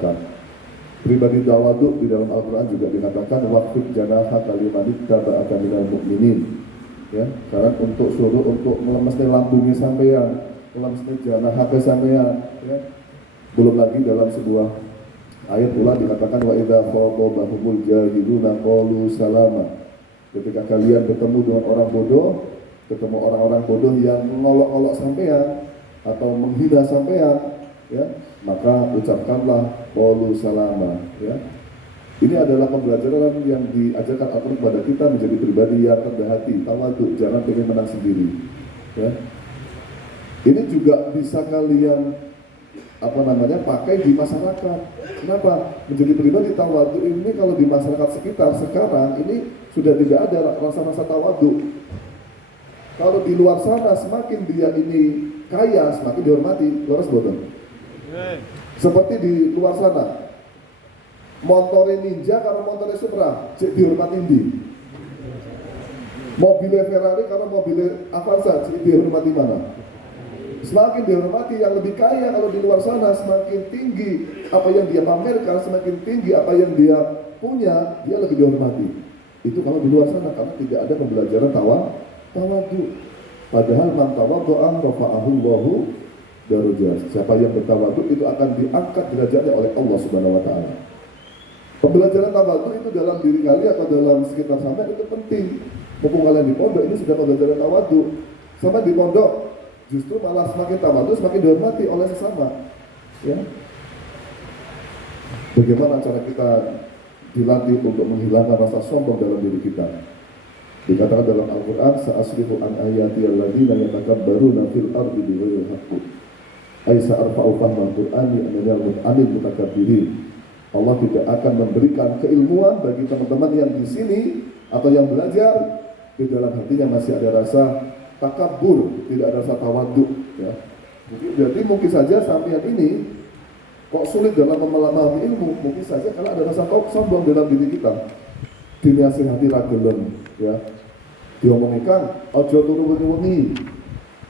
masyarakat. Pribadi tawadhu di dalam Al-Quran juga dikatakan waqfid janahaka liman ittaba'aka minal mu'minin. Ya, karena untuk suruh untuk melemesnya lambungnya sampean, melemesnya janahaka sampean, ya. Belum lagi dalam sebuah ayat pula dikatakan wa idza khatabahumul jahiluna qalu salama. Ketika kalian bertemu dengan orang bodoh, ketemu orang-orang bodoh yang ngolok-ngolok sampean atau menghina sampean, ya, maka ucapkanlah qalu salama, ya. Ini adalah pembelajaran yang diajarkan Al-Quran kepada kita menjadi pribadi yang rendah hati, tawadhu, jangan pengen menang sendiri, ya. Ini juga bisa kalian pakai di masyarakat. Kenapa? Menjadi pribadi tawadhu ini kalau di masyarakat sekitar sekarang ini sudah tidak ada rasa-rasa tawadhu. Kalau di luar sana semakin dia ini kaya, semakin dihormati, terus boten. Seperti di luar sana, motornya Ninja karena motornya Supra, cek dihormati di. Mobilnya Ferrari karena mobilnya Avanza, cek dihormati mana? Semakin dihormati yang lebih kaya. Kalau di luar sana semakin tinggi apa yang dia pamerkan, semakin tinggi apa yang dia punya, dia lebih dihormati. Itu kalau di luar sana, karena tidak ada pembelajaran tawadhu. Padahal man tawadhu'a rafa'ahu Allahu darajat. Siapa yang bertawadhu itu akan diangkat derajatnya oleh Allah Subhanahu wa taala. Pembelajaran tawadhu itu dalam diri kalian atau dalam sekitar sampean itu penting. Mumpung kalian di pondok ini sudah pembelajaran tawadhu. Sama di pondok justru malah semakin tawadhu semakin dihormati oleh sesama. Ya. Bagaimana cara kita dilatih untuk menghilangkan rasa sombong dalam diri kita? Dikatakan dalam Al-Quran, sa'asrifu an ayati alladziina yatakabbaruna fil ardi bighairil haqqi. Ai sa'arfa'u fahmal Qur'ani anil mutakabbirin. Allah tidak akan memberikan keilmuan bagi teman-teman yang di sini atau yang belajar di dalam hatinya masih ada rasa takabur, tidak ada rasa tawadhu, ya. Jadi mungkin saja sampean ini kok sulit dalam memahami ilmu, mungkin saja karena ada rasa sombong dalam diri kita. Dinasihati ra gelem, ya. Diomongi Kang, aja turu wengi-wengi.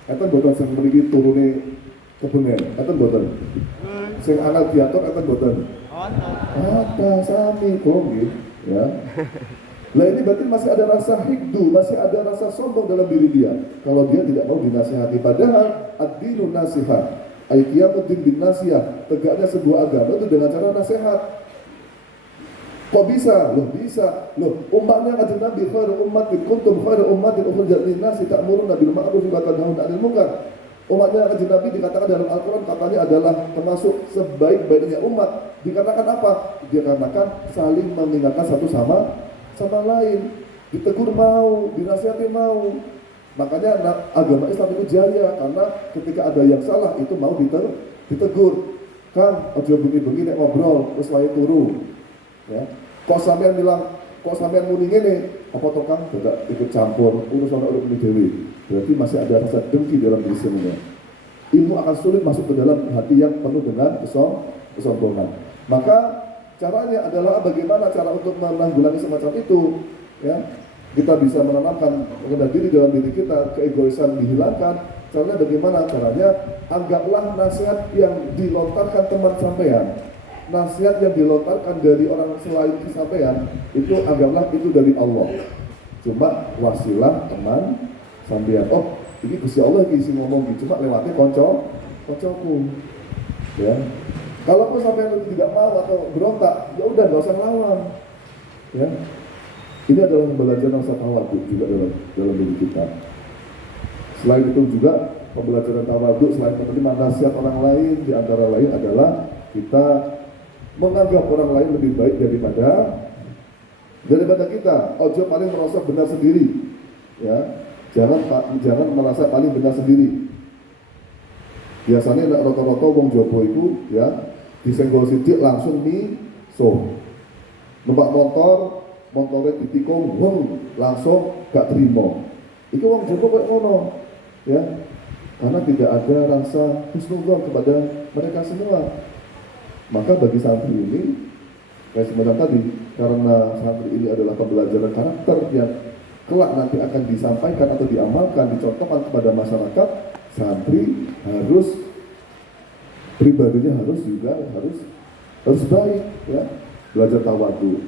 Eta mboten sing mriki turune kebener, eta mboten. Sing angel diatur eta mboten. Ada sami kok nggih, ya. Lah ini berarti masih ada rasa hikdu, masih ada rasa sombong dalam diri dia. Kalau dia tidak mau dinasihati, padahal ad-dinu nasihat. Aikiyamuddin bin nasihah, tegaknya sebuah agama itu dengan cara nasihat. Kok bisa? Loh bisa. Loh, umatnya kanjeng Nabi khairu ummatin kuntum khairu ummatin ukhrijat lin-nasi ta'muruna bil ma'ruf wa tanhauna 'anil munkar. Umatnya kanjeng Nabi dikatakan dalam Al-Qur'an katanya adalah termasuk sebaik-baiknya umat. Dikatakan apa? Dikatakan saling mengingatkan satu sama lain. Ditegur mau, dinasihati mau. Makanya agama Islam itu jaya karena ketika ada yang salah itu mau ditegur. Kang, aja bengi-bengi nek ngobrol wis wae turu. Ya. Kok sampean bilang, kok sampean muni ngene, apa to Kang tidak ikut campur urusan urip dhewe. Berarti masih ada rasa dengki dalam diri semuanya. Ilmu akan sulit masuk ke dalam hati yang penuh dengan kesombongan. Maka caranya adalah bagaimana cara untuk menanggulangi semacam itu, ya. Kita bisa menanamkan rendah diri dalam diri kita, keegoisan dihilangkan. Caranya bagaimana? Caranya anggaplah nasihat yang dilontarkan teman sampean, nasihat yang dilontarkan dari orang selain sampean, itu anggaplah itu dari Allah. Cuma wasilah teman sampean. Oh, ini Gusti Allah isi ngomong gitu, cuma lewatnya koncoku. Ya. Kalau sampean tidak mau atau berontak, ya udah nggak usah lawan. Ya. Ini adalah pembelajaran rasa tawadhu juga dalam diri kita. Selain itu juga pembelajaran tawadhu selain menerima nasihat orang lain, di antara lain adalah kita menganggap orang lain lebih baik daripada kita. Ojo paling merasa benar sendiri, ya. Jangan merasa paling benar sendiri. Biasanya rata-rata wong Jawa itu, ya, disenggol sidik langsung miso. Numpak motornya ditikung, langsung gak terima. Itu wong Jawa kayak ngono, ya. Karena tidak ada rasa husnuzon kepada mereka semua. Maka bagi santri ini, kayak semacam tadi, karena santri ini adalah pembelajaran karakter yang kelak nanti akan disampaikan atau diamalkan, dicontohkan kepada masyarakat, santri harus pribadinya harus harus baik, ya, belajar tawadhu.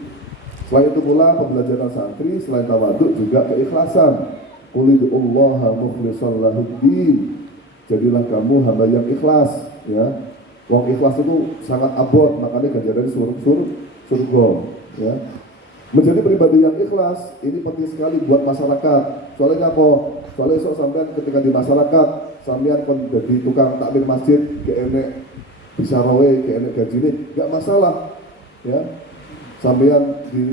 Selain itu pula pembelajaran santri selain tawadhu juga keikhlasan. Qul u'ullaha mukhlishan lahuddin. Jadilah kamu hamba yang ikhlas, ya. Wong ikhlas itu sangat abot, makanya ganjaran surga, ya. Menjadi pribadi yang ikhlas ini penting sekali buat masyarakat. Soalnya apa? Soalnya esok sampean ketika di masyarakat, sampean kon jadi tukang takmir masjid, gak enek bisa rawe, gak enek gaji ini, gak masalah, ya. Sampean di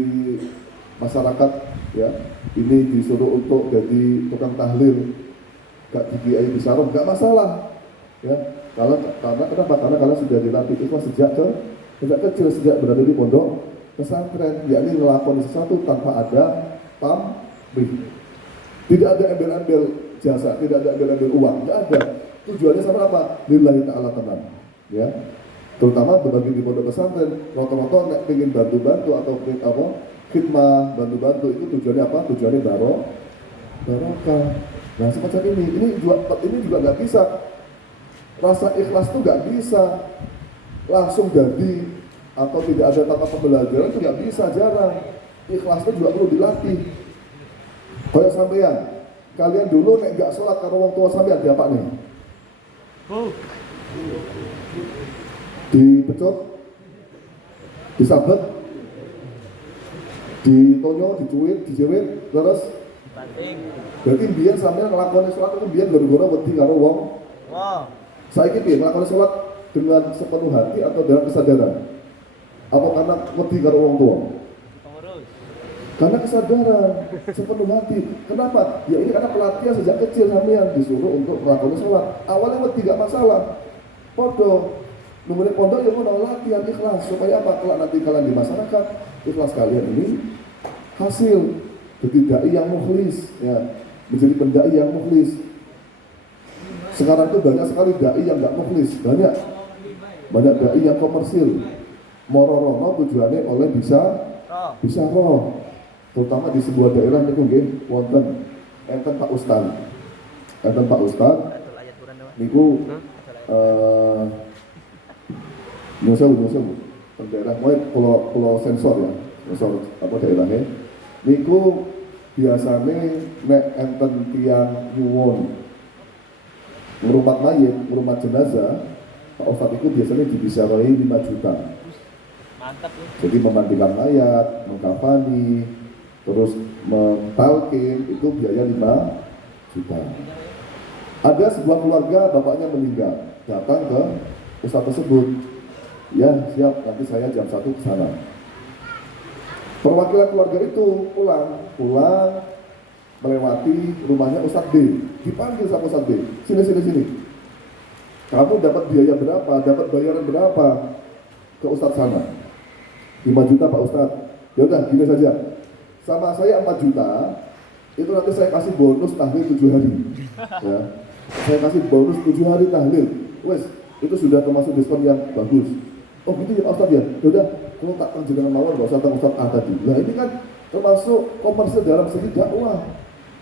masyarakat, ya, ini disuruh untuk jadi tukang tahlil, gak di kiai bisa rawe, gak masalah, ya. Karena kenapa? Karena kalian sudah dilatih ikhlas sejak kecil, sejak berada di pondok pesantren, yakni melakukan sesuatu tanpa ada pamrih. Tidak ada embel-embel jasa, tidak ada embel-embel uang, tidak ada. Tujuannya sama apa? Lillahi ta'ala teman, ya. Terutama bagi di pondok pesantren, rata-rata nek pengen bantu-bantu atau apa, khidmah, bantu-bantu itu tujuannya apa? Tujuannya barokah. Nah semacam ini juga nggak bisa. Rasa ikhlas itu nggak bisa langsung jadi atau tidak ada tata pembelajaran, itu nggak bisa, jarang. Ikhlas itu juga perlu dilatih. Kayak sampean, kalian dulu nek nggak sholat karo wong tua sampean diapa nih? Dipecut, disabet, ditonyo, dicuit, dijewit, terus berarti biar sampean ngelakuin sholat itu biar gara-gara wedi karo wong. Saya piye ngelakuin sholat dengan sepenuh hati atau dalam kesadaran? Apa karena wedi karo wong tua? Karena kesadaran, sepenuh hati. Kenapa? Ya ini karena pelatihan sejak kecil sampean disuruh untuk melakukan sholat. Awalnya wedi gak masalah. Podo, kemudian pondok yang mau latihan ikhlas supaya apa? Kalau nanti kalian di masyarakat, ikhlas kalian ini hasil jadi dai yang mukhlis, ya, menjadi pendai yang mukhlis. Sekarang itu banyak sekali dai yang nggak mukhlis, banyak dai yang komersil. Moro-rono tujuannya oleh bisa roh. Terutama di sebuah daerah niku nggih wonten enten Pak Ustaz. Niku nyusul daerah pulau sensor ya. Sensor apa daerahnya. Niku biasane nek enten tiang nyuwun ngrumat mayit, ngrumat jenazah, Pak Ustaz itu biasanya dibisarai 5 juta. Mantap ya. Jadi memandikan mayat, mengkafani, terus mentalkin itu biaya 5 juta. Ada sebuah keluarga bapaknya meninggal, datang ke Ustaz tersebut. Ya siap, nanti saya jam 1 ke sana. Perwakilan keluarga itu pulang melewati rumahnya Ustaz B. Dipanggil sama Ustaz B. Sini. Kamu dapat biaya berapa? Dapat bayaran berapa ke Ustaz sana? 5 juta Pak Ustaz. Ya udah gini saja. Sama saya 4 juta. Itu nanti saya kasih bonus tahlil 7 hari. Ya. Saya kasih bonus 7 hari tahlil. Wes, itu sudah termasuk diskon yang bagus. Oh gitu ya Pak Ustaz ya. Ya udah, kalau tak panjenengan mawon enggak usah Ustaz A tadi. Nah, ini kan termasuk komersil dalam segi dakwah.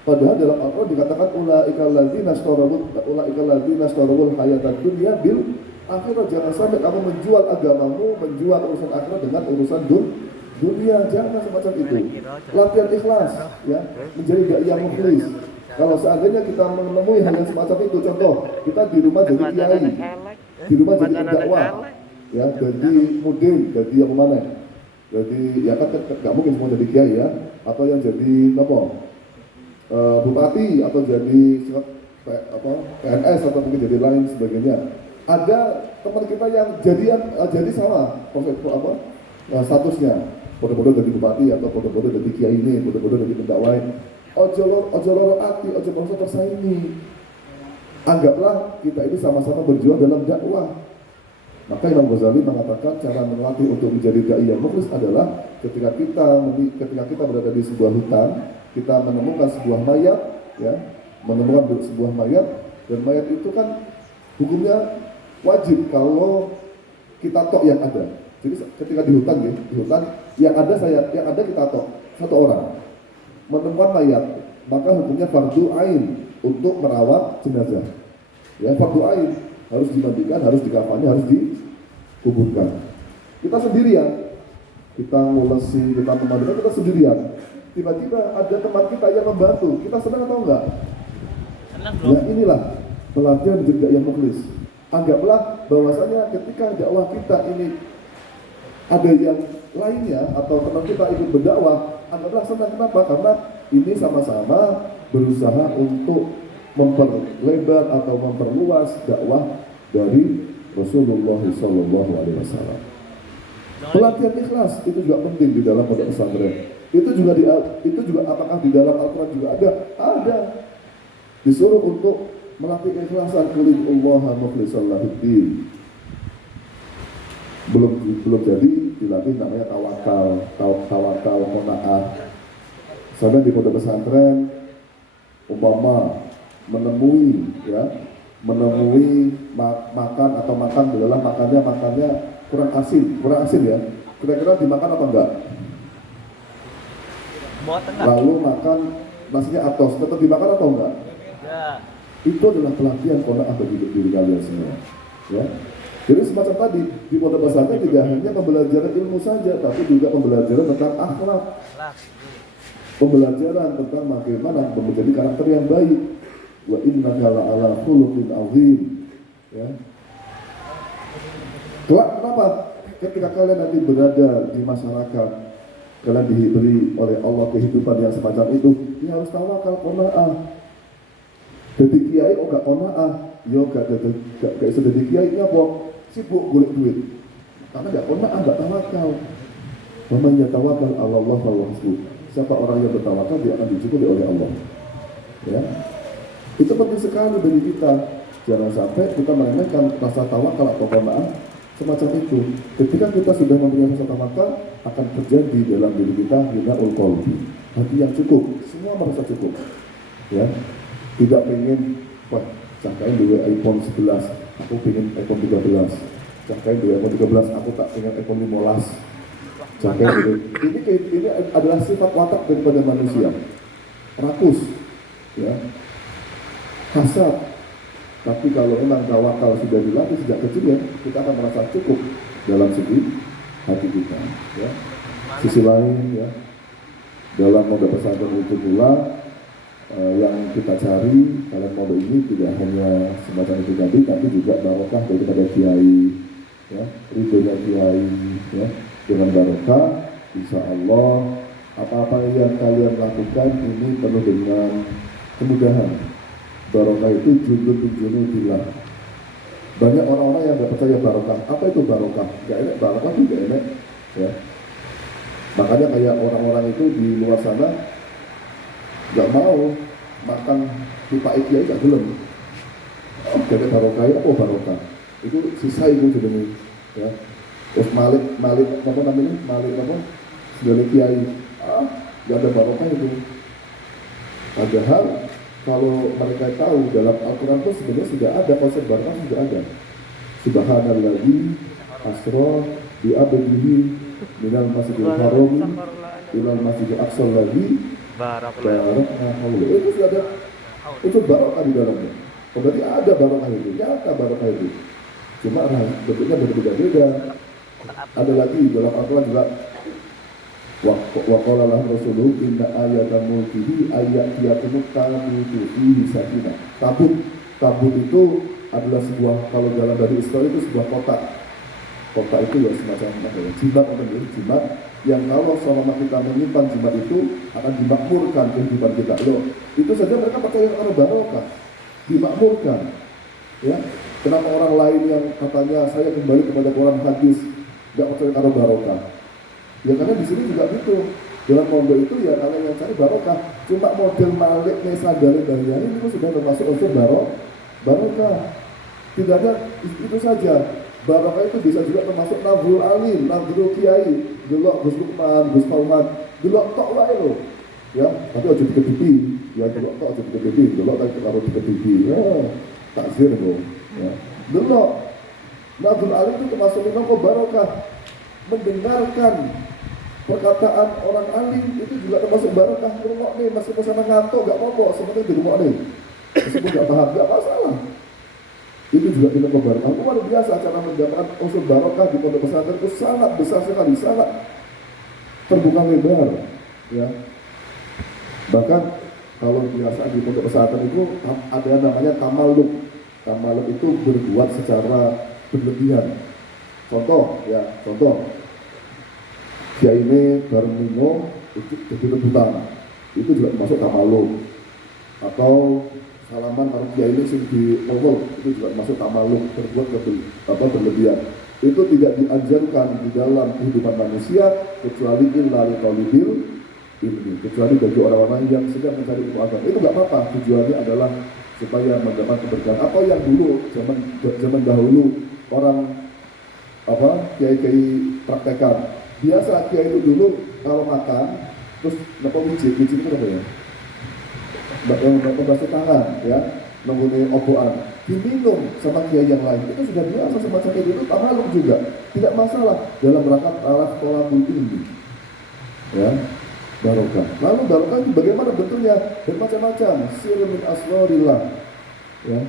Padahal dalam Al-Quran dikatakan ulaikal ladzina ashtarawul hayatad dunya bil akhirah. Jangan sampai kamu menjual agamamu, menjual urusan akhirat dengan urusan dunia. Jangan semacam itu. Latihan ikhlas, ya, menjadi dai yang mukhlis. Kalau seandainya kita menemui hal yang semacam itu, contoh kita di rumah jadi kiai, di rumah jadi pendakwah, ya, jadi mudin, jadi yang mana? Jadi ya kan nggak mungkin semua jadi kiai ya, atau yang jadi apa? Bupati atau jadi PNS atau mungkin jadi lain sebagainya. Ada teman kita yang jadi sama proses statusnya, bodoh-bodoh jadi bupati atau bodoh-bodoh jadi kiai ini, bodoh-bodoh jadi pendakwah. Ojo loro ati, ojo merasa tersaingi. Anggaplah kita ini sama-sama berjuang dalam dakwah. Maka Imam Ghazali mengatakan cara melatih untuk menjadi dai yang mukhlis adalah ketika kita berada di sebuah hutan, kita menemukan sebuah mayat, ya, dan mayat itu kan hukumnya wajib kalau kita tok yang ada. Jadi ketika di hutan yang ada kita tok satu orang menemukan mayat, maka hukumnya fardu ain untuk merawat jenazah. Ya, fardu ain harus dimandikan, harus dikafani, harus dikuburkan. Kita sendirian, kita ngulesi, kita memandikan, kita sendirian. Tiba-tiba ada teman kita yang membantu, kita senang atau enggak? Senang Nah dong. inilah pelatihan juga yang mukhlis. Anggaplah bahwasanya ketika dakwah kita ini ada yang lainnya atau teman kita ikut berdakwah, anggaplah senang. Kenapa? Karena ini sama-sama berusaha untuk memperlebar atau memperluas dakwah dari Rasulullah SAW. Pelatihan ikhlas itu juga penting di dalam pondok pesantren. Itu juga apakah di dalam Al-Quran juga ada? Ada. Disuruh untuk melatih keikhlasan, qulillaha mukhlishan lahuddin. Belum jadi dilatih namanya tawakal, qanaah. Sampai di pondok pesantren umpama menemui makan adalah makannya kurang asin ya. Kira-kira dimakan apa enggak? Bawa tengah. Lalu makan nasinya atos, tetap dimakan atau enggak? Ya. Itu adalah pelatihan qanaah bagi diri kalian semua. Ya. Jadi semacam tadi di pondok pesantren tidak hanya pembelajaran ilmu saja, tapi juga pembelajaran tentang akhlak, pembelajaran tentang bagaimana menjadi karakter yang baik. Wa innaka la'ala khuluqin 'azim. Ya. Kelak kenapa? Ketika kalian nanti berada di masyarakat, kalian diberi oleh Allah kehidupan yang semacam itu, ya harus tawakal qanaah. Jadi kiai kok gak qanaah, yo gak iso dadi kiai ini apa? Sibuk golek duit. Karena gak qanaah, gak tawakal. Wa man yatawakkal 'ala Allah fa huwa hasbuh. Siapa orang yang bertawakal dia akan dicukupi oleh Allah. Ya. Itu penting sekali bagi kita. Jangan sampai kita meremehkan rasa tawakal atau qanaah semacam itu. Ketika kita sudah mempunyai rasa tawakal, akan terjadi dalam diri kita ghinaul qalbi, hati yang cukup, semua merasa cukup. Ya. Tidak pengen, wah, cangkain dua iPhone 11, aku pengen iPhone 13. Cangkain dua iPhone 13, aku tak pengen iPhone 15. Cangkain dulu. Ini adalah sifat watak daripada manusia. Rakus, ya. Hasad. Tapi kalau memang tawakal sudah dilatih sejak kecil ya, kita akan merasa cukup dalam segi hati kita. Ya. Sisi lain ya, dalam pondok pesantren itu pula yang kita cari dalam pondok ini tidak hanya semacam itu tadi, tapi juga barokah daripada kiai, ya, ridhonya kiai, ya, dengan barokah, insya Allah apa-apa yang kalian lakukan ini penuh dengan kemudahan. Barokah itu junudillah. Banyak orang-orang yang nggak percaya barokah. Apa itu barokah? Gak enak, barokah juga enak. Ya. Makanya kayak orang-orang itu di luar sana nggak mau makan pipa ikiai gak gelem. Oh, jadi barokah apa barokah? Itu sisa itu sebenarnya. Ya. Terus malik apa namanya? Malik apa? Dari kiai. Gak ada barokah itu. Padahal kalau mereka tahu dalam Al-Quran itu sebenarnya sudah ada konsep barokah, sudah ada. Subhanalladzi asra bi abdihi minal masjidil haram ilal masjidil aqsa alladzi barakna hawlahu. Itu sudah ada unsur barokah di dalamnya. Berarti ada barokah itu, nyata barokah itu. Cuma bentuknya berbeda-beda. Ada lagi dalam Al-Quran juga wa qala lahu rasuluhu inna ayatan mulkihi ayatiyakumut tabutu fihi sakinah. Tabut itu adalah sebuah, kalau dalam dari Israel itu sebuah kotak itu ya semacam apa ya, jimat yang kalau selama kita menyimpan jimat itu akan dimakmurkan kehidupan kita. Loh, itu saja mereka percaya karena barokah dimakmurkan. Ya, kenapa orang lain yang katanya saya kembali kepada Quran hadis nggak percaya karena barokah? Ya karena di sini juga gitu. Dalam pondok itu ya kalian yang cari barokah. Cuma model Malik, Nesa, Dalil, Daryani itu sudah termasuk unsur barokah. Tidak ada itu saja. Barokah itu bisa juga termasuk Nabul Alim, Nabul Kiai, delok Gus Lukman, Gus Pauman, delok tok wae lho. Ya, tapi aja dikedepi. Ya delok tok aja dikedepi, delok tak karo dikedepi. Ya, takzir kok. Ya. Delok Nabul Alim itu termasuk minangka barokah. Mendengarkan perkataan orang alim itu juga termasuk barokah. Rumok nih masih bersama ngantuk gak apa-apa, sebenarnya di rumok nih meskipun gak paham gak masalah. Itu juga tidak kebarukan. Luar biasa cara mendapatkan unsur barokah di pondok pesantren itu sangat besar sekali, sangat terbuka lebar, ya. Bahkan kalau biasa di pondok pesantren itu ada yang namanya tamaluk. Tamaluk itu berbuat secara berlebihan. Contoh, dia ini baru minum itu jadi rebutan, itu juga masuk tamaluk. Atau salaman kalau dia ini sing di level, itu juga masuk tamaluk, berbuat berlebihan. Itu tidak diajarkan di dalam kehidupan manusia kecuali illa li talibil ilmi, kecuali bagi orang-orang yang sedang mencari ilmu agama. Itu nggak apa-apa, tujuannya adalah supaya mendapat keberkahan. Atau yang dulu zaman dahulu orang kiai-kiai praktekan. Biasa kiai itu dulu kalau makan terus mijit itu apa ya? Membasuh tangan, ya, menggunakan oboan, diminum sama kiai yang lain. Itu sudah biasa semacam itu tamaluk juga, tidak masalah dalam rangka arah tolabul ilmi, ya, barokah. Lalu barokah itu bagaimana bentuknya? Bermacam-macam. Sir min asrarillah, ya.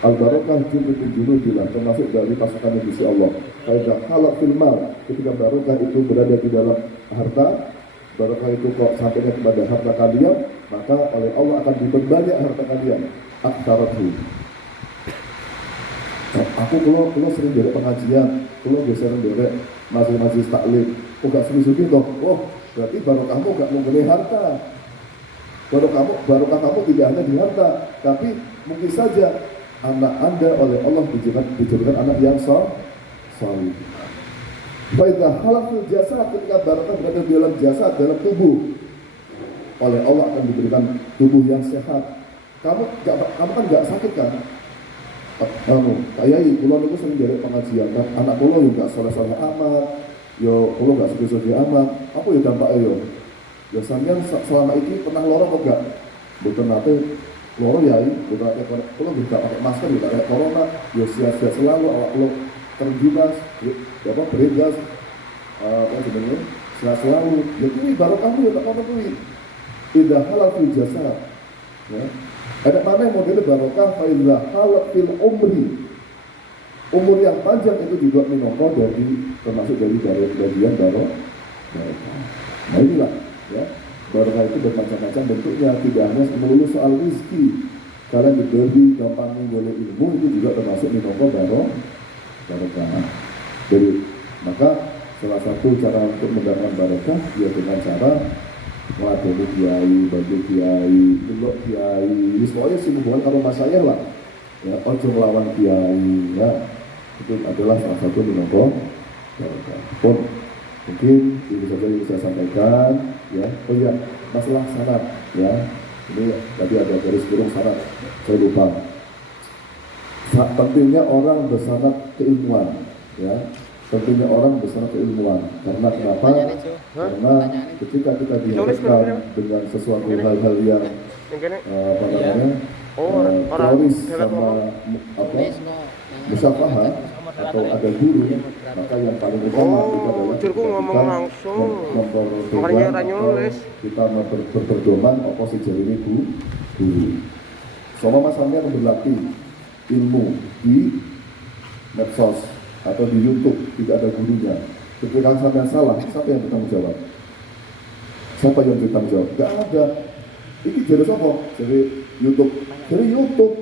Al-barokah junudun junudillah, termasuk dari pasukan Gusti Allah. Kaidah halak fil mal, ketika barokah itu berada di dalam harta, barokah itu kok sampainya kepada harta kalian, maka oleh Allah akan diperbanyak harta kalian. Aktaratu. Aku kalau sering dari pengajian, kalau sering dari majelis taklim, gak sugi-sugi toh. Oh, berarti barokahmu gak mengenai harta. Barokah kamu tidak hanya di harta, tapi mungkin saja anak Anda oleh Allah dijadikan anak yang salih. Faidah halafil jasad, ketika barokah berada di dalam jasad, dalam tubuh, oleh Allah akan diberikan tubuh yang sehat. Kamu kan nggak sakit kan? Kayak pulau itu sering dari pengajian kan, anak pulau yang nggak soleh-soleh amat, yo pulau nggak sugi-sugi amat, apa ya dampaknya yo? Ya sampean selama ini pernah lorong kok nggak? Betul nanti loro ya, bukan kalau bisa pakai masker, tidak kayak corona, ya sia-sia selalu awak lo terginas, beregas, sebenarnya sia selalu. Jadi ini baru kamu ya tak mau tuh. Tidak halal fil jasad. Ya. Ada mana yang modelnya barokah? Faidah halal fil umri. Umur yang panjang itu juga minongko termasuk dari bagian barokah. Nah inilah, ya. Barokah itu bermacam-macam bentuknya, tidak hanya melulu soal rezeki. Kalian diberi gampang boleh ilmu, itu juga termasuk minongko barokah. Jadi maka salah satu cara untuk mendapatkan barokah ya dengan cara melatih kiai, bagi kiai, dulu kiai. Ini semuanya sih hubungan kalau mas saya lah. Ya, ojo melawan kiai, ya. Itu adalah salah satu minongko barokah. Pun mungkin itu saja yang saya sampaikan, ya. Oh iya, masalah syarat, ya. Ini tadi ada garis kurung syarat, saya lupa. Pentingnya orang bersyarat keilmuan, ya. Pentingnya orang bersyarat keilmuan. Karena kenapa? Karena ketika kita dihadapkan dengan sesuatu hal-hal yang apa namanya, teroris sama musyafahah atau ada guru, maka yang paling utama itu adalah kita berpedoman apa sih jadi ini guru. Soalnya masalahnya berlatih ilmu di medsos atau di YouTube tidak ada gurunya. Ketika sampai salah, siapa yang bertanggung jawab? Siapa yang bertanggung jawab? Gak ada. Ini jadi siapa? Jadi YouTube. Jadi YouTube.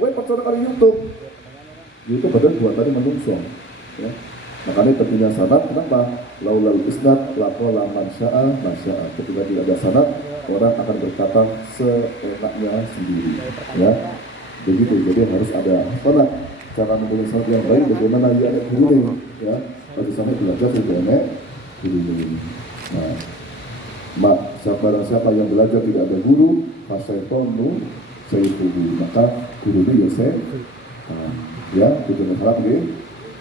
Weh percaya kali YouTube. YouTube padahal buatan manusia. Ya. Makanya tentunya sanad, kenapa? Laulal isnad laqala man syaa masyaa. Ketika tidak ada sanad, orang akan berkata seenaknya sendiri. Ya. Begitu. Jadi harus ada sanad. Cara mempunyai sanad yang baik bagaimana dia ada guru nih, ya. Pada sana belajar sudah enak guru. Nah, siapa yang belajar tidak ada guru, fasaitonu sayyidu, maka guru itu ya saya. Ya, itu berharap ya.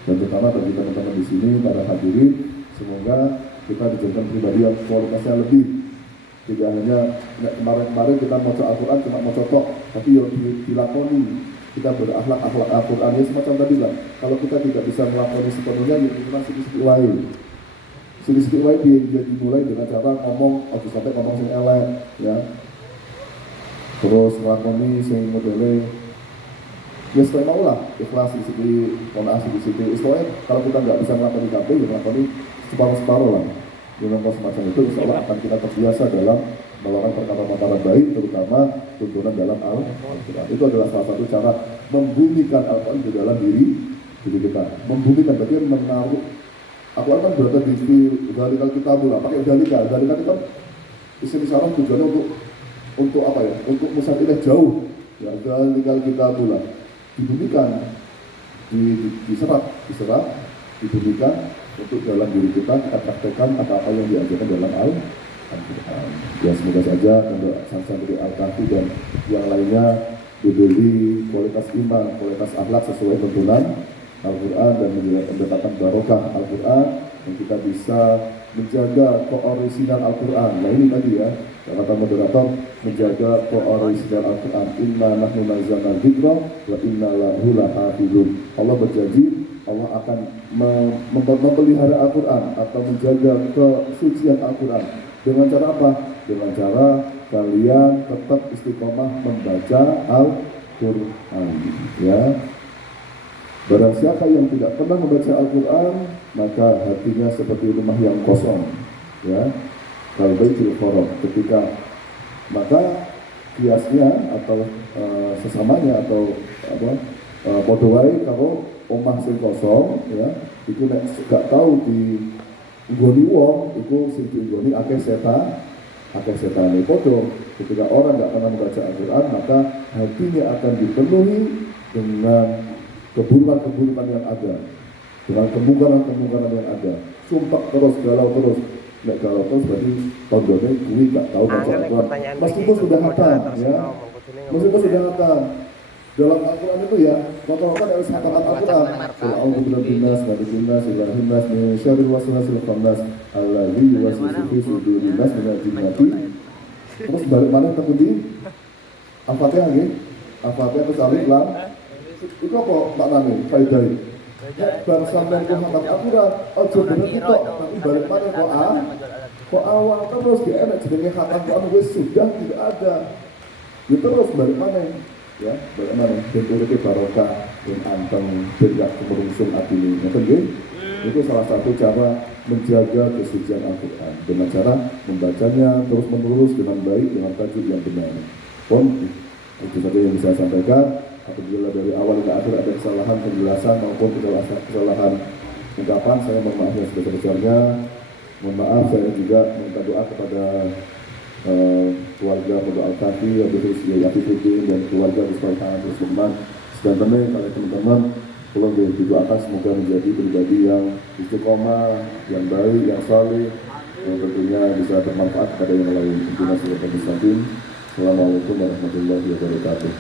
Dan terutama bagi teman-teman di sini, para hadirin, semoga kita dijadikan pribadi yang kualitasnya lebih. Tidak hanya kemarin kita mau Al-Quran cuma mau cocok, tapi yang dilakoni. Kita berakhlak Al-Quran ya semacam tadi lah. Kalau kita tidak bisa melakoni sepenuhnya, ya cuma sedikit wae. Sedikit wae dia dimulai dengan cara ngomong, atau sampai ngomong sing elek, ya. Terus melakoni sing modele Ya setelah maulah ikhlas di sini, konaas di situ. Istilahnya kalau kita nggak bisa melakukan di KP, ya melakukan separuh-separuh lah. Dengan semacam itu, insya Allah akan kita terbiasa dalam melakukan perkara-perkara baik, terutama tuntunan dalam Al-Quran. Itu adalah salah satu cara membumikan Al-Quran di dalam diri kita. Membumikan, berarti menaruh Al-Quran kan berada di dari kita pula, pakai dalika itu kan isim syarah tujuannya untuk apa ya? Untuk musyairah jauh. Ya, dalika kita pula dibumikan, diserap, dibumikan untuk dalam diri kita praktekkan apa-apa yang diajarkan dalam Al-Quran. Ya semoga saja untuk santri Al-Kahfi dan yang lainnya diberi kualitas iman, kualitas akhlak sesuai tuntunan Al-Quran dan mendapatkan barokah Al-Quran dan kita bisa menjaga koorisinal Al-Quran. Nah ini tadi ya, kata moderator, menjaga koorisinal Al-Quran. Inna nahnu nazzalna dzikra wa inna lahu lahafizun. Allah berjanji Allah akan memelihara Al-Quran atau menjaga kesucian Al-Quran. Dengan cara apa? Dengan cara kalian tetap istiqomah membaca Al-Quran. Ya. Barang siapa yang tidak pernah membaca Al-Quran, maka hatinya seperti rumah yang kosong. Ya. Kalbaitul Khorab. Ketika maka kiasnya atau sesamanya atau podoai kalau omah sing kosong ya itu nek gak tahu di nggoni wong itu sing diinggoni akeh setane podo. Ketika orang gak pernah membaca Al-Quran maka hatinya akan dipenuhi dengan keburukan-keburukan yang ada, dengan kemungkaran-kemungkaran yang ada, sumpah terus, galau terus. Nek galau terus berarti tondone kuwi gak tahu baca Al-Quran meskipun sudah hafal ya, meskipun sudah hafal. Dalam Al-Quran itu ya, rata-rata harus hafal Al-Quran. A'udzu binas, malikinas, ilahinas, min syarril waswasil khannas, alladzi yuwaswisu fi sudurin nas minal jinnati. Terus balik mana temundi? Al-Fatihah nggih. Al-Fatihah terus alif lam. Itu apa maknanya? Faedahe. Bar sampeyan ku hafal Al-Quran, aja bener tok, tapi balik mana kok awal terus ge enak jenenge hafal Al-Quran wis sudah tidak ada. Ya terus balik mana? Ya, bagaimana bentuk barokah yang anteng tidak kemerungsung atine. Itu salah satu cara menjaga kesucian Al-Quran dengan cara membacanya terus menerus dengan baik dengan tajuk yang benar. Itu saja yang bisa saya sampaikan. Apabila dari awal hingga akhir ada kesalahan penjelasan maupun kesalahan ungkapan, saya mohon maaf yang sebesar-besarnya. Mohon maaf, saya juga minta doa kepada keluarga Pondok Al-Kahfi, Abdul Yafifuddin dan keluarga Ustaz Sulaiman. Sedangkan kalian teman-teman, tolong didoakan semoga menjadi pribadi yang istiqomah, yang baik, yang saleh, yang tentunya bisa bermanfaat kepada yang lain. Assalamualaikum warahmatullahi wabarakatuh.